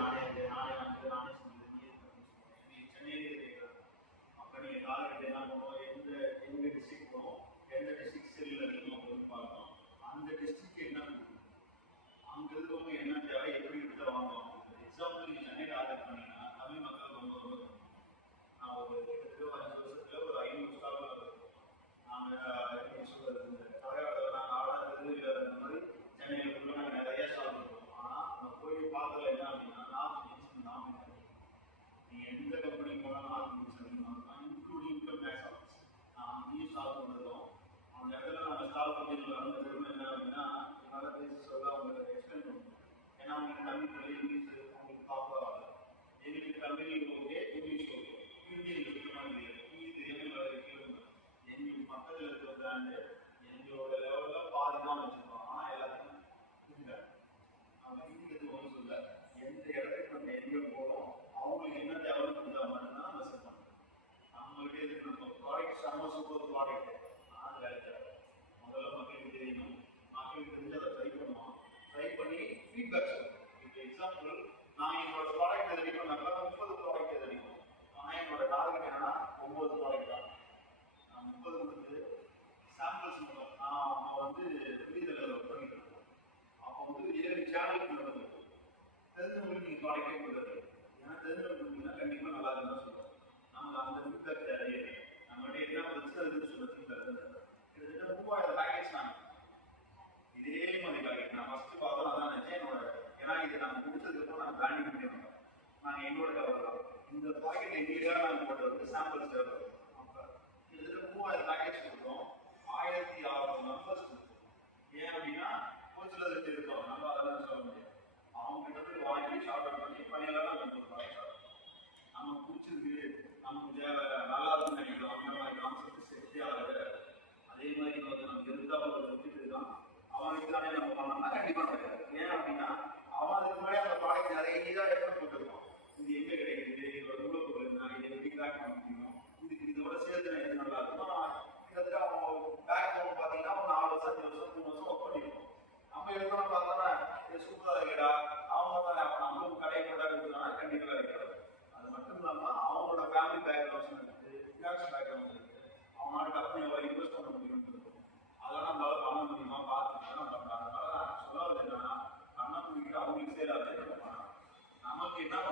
நானே சென்னையிலே கேட்குறேன். அப்போ நீங்கள் டார்கெட் என்ன பண்ணுவோம், எந்த டிஸ்ட்ரிக்ட் போகணும், எந்த டிஸ்ட்ரிக்ட் செல்லில் அதிகமாக போய் பார்க்கணும், அந்த டிஸ்ட்ரிக்ட் என்ன கொடுக்கும், அங்கே இருக்கவங்க என்ன தேவை, எப்படி எடுத்து வாங்குவாங்க. எக்ஸாம்பிள் நீங்கள் சென்னை டார்கெட் பண்ணீங்கன்னா தமிழ் மக்கள் ரொம்ப ரொம்ப நான் ஒரு 5 வருஷத்தில் ஒரு 500 ஸ்டால் நாங்கள் எப்படி சொல்கிறது, இந்த தலையாளர் நாங்கள் ஆடாது இல்லை அந்த மாதிரி சென்னையில் நாங்கள் நிறைய ஸ்டால் இருக்கோம். ஆனால் அங்கே போய் பார்த்ததில் என்ன அப்படின்னா நார்த் நீங்கள் எந்த கம்பெனி போனாலும் north including income tax office நான் அங்கேயும் ஸ்டால் பண்ணிருக்கோம். அந்த இடத்துல நாங்கள் ஸ்டால் பண்ணிட்டு வந்து திரும்ப என்ன அப்படின்னா நல்ல பிளேசஸ் எல்லாம் அவங்களுக்கு எக்ஸ்பிளைன் பண்ணுவோம். ஏன்னா அவங்களுக்கு தமிழ் மொழி இங்கிலீஷ் அவங்களுக்கு பார்க்க எங்களுக்கு Tamil okay, English okay, Hindi எங்களுக்கு மாதிரி ஹிந்தி தெரியாமல் கேளுங்க. எங்களுக்கு பக்கத்தில் இருக்கிற பிராண்டு எங்களோட லெவலில் பாதி தான் வச்சுருக்கோம். ஆனால் எல்லாத்தையும் புரிஞ்சுக்காங்க. நம்ம ஹிந்தி எதுவும் ஒன்றும் சொல்ல, எந்த இடத்துக்கு நம்ம எங்கே போகிறோம் அவங்களுக்கு என்ன தேவைன்னு கொடுத்தா மட்டும்தான் நம்ம செட் பண்ணுறோம். நம்மளுக்கு இது பண்ணுறோம் ப்ராடக்ட் செம்ம சூப்பர் ப்ராடக்ட் ஆனால் வேலை தேவை. முதல்ல மக்களுக்கு தெரியணும், மக்களுக்கு தெரிஞ்சு அதை ட்ரை பண்ணுவோம், ட்ரை பண்ணி ஃபீட்பேக் சொல்லுவோம். இப்போ எக்ஸாம்பிள் நான் என்னோட ப்ராடக்ட் எதிரிக்கணும்னாக்கா 30 ப்ராடக்ட் எதிரிக்கும். ஆனால் என்னோட டார்கெட் என்னன்னா 9 ப்ராடக்ட் தான். நான் 30 கொடுத்து சாம்பிள்ஸ் மட்டும் நான் வந்து புரிதல் பண்ணிட்டு இருக்கோம். அப்போ வந்து 7 சேனலுக்கு நடந்தது தெரிஞ்சவங்களுக்கு நீங்கள் ப்ராடக்டே கொடுக்குறது. ஏன்னா தெரிஞ்சவங்க கொடுத்தீங்கன்னா கண்டிப்பாக நல்லா இருக்குன்னு சொல்லுவோம். நம்ம அந்த ஃபீட்பேக் தேவையே நம்மகிட்ட என்ன பிரச்சனை இருக்குன்னு சொல்ல ஃபீட்பேக் கிட்டத்தட்ட 3000 பேக்கேஜ் நாங்கள் இதே மாதிரி பேக்கேஜ் நான் ஃபஸ்ட்டு பார்த்தோம் அதான் நினச்சேன். என்னோட ஏன்னா இது நாங்கள் முடிச்சதுக்கப்புறம் நாங்கள் பிராண்டிங் பண்ணியிருந்தோம். நாங்கள் எங்களோட கவர் இந்த பாக்கெட் எங்கேயாக நாங்கள் போட்டது சாம்பிள்ஸ் டெவலப். அப்போ கிட்டத்தட்ட 3000 பேக்கேஜ் கொடுத்தோம், 1600 மெம்பர்ஸ் கொடுத்தோம். ஏன் அப்படின்னா கொஞ்சம் ரெண்டு இருக்கோம், நம்ம அதெல்லாம் சொல்ல முடியாது. அவங்க கிட்ட போய் வாங்கி ஷார்ட் பண்ணி பணியெல்லாம் நமக்கு பிடிச்சிருக்கு, நமக்கு நல்லா இருக்குன்னு நினைக்கிறோம். அந்த மாதிரி கான்செப்ட் செட்டே ஆகுது. அதே மாதிரி நமக்கு இருந்தால் ஒரு விட்டுட்டு தான் அவனுக்கு தானே நம்ம பண்ணோம்னா கண்டிப்பாக கிடையாது. ஏன் அப்படின்னா அவன் அதுக்கு முன்னாடி அந்த ப்ராடக்ட் நிறைய தான் எஃபர்ட் போட்டுருக்கோம். இது எங்கே கிடைக்குது, இதோட மூலப்பொருள் என்ன, இதை எப்படி கிராக் பண்ண முடியும், இதுக்கு இதோட சேர்த்து எது நல்லா இருக்கும். கிட்டத்தட்ட அவன் பேக் போன் பார்த்தீங்கன்னா ஒரு 4 வருஷம் 5 வருஷம் 3 வருஷம் ஒர்க் பண்ணிருக்கோம். நம்ம எடுக்கணும் பார்த்தோன்னா இது சூப்பராக இருக்கடா அவங்க தான் அப்போ நம்மளும் கடையை கொண்டாடி கொடுத்தோம்னா கண்டிப்பாக இருக்கிறது. அது மட்டும் இல்லாமல் அவங்களோட ஃபேமிலி பேக்ரவுண்ட்ஸ் இருக்குது, ஃபினான்ஷியல் பேக்ரவுண்ட் இருக்குது, அவனால கம்பெனி எவ்வளோ இன்வெஸ்ட் பண்ண முடியும்னு இருக்கும். அதெல்லாம் நம்மளால பண்ண முடியுமா பார்த்து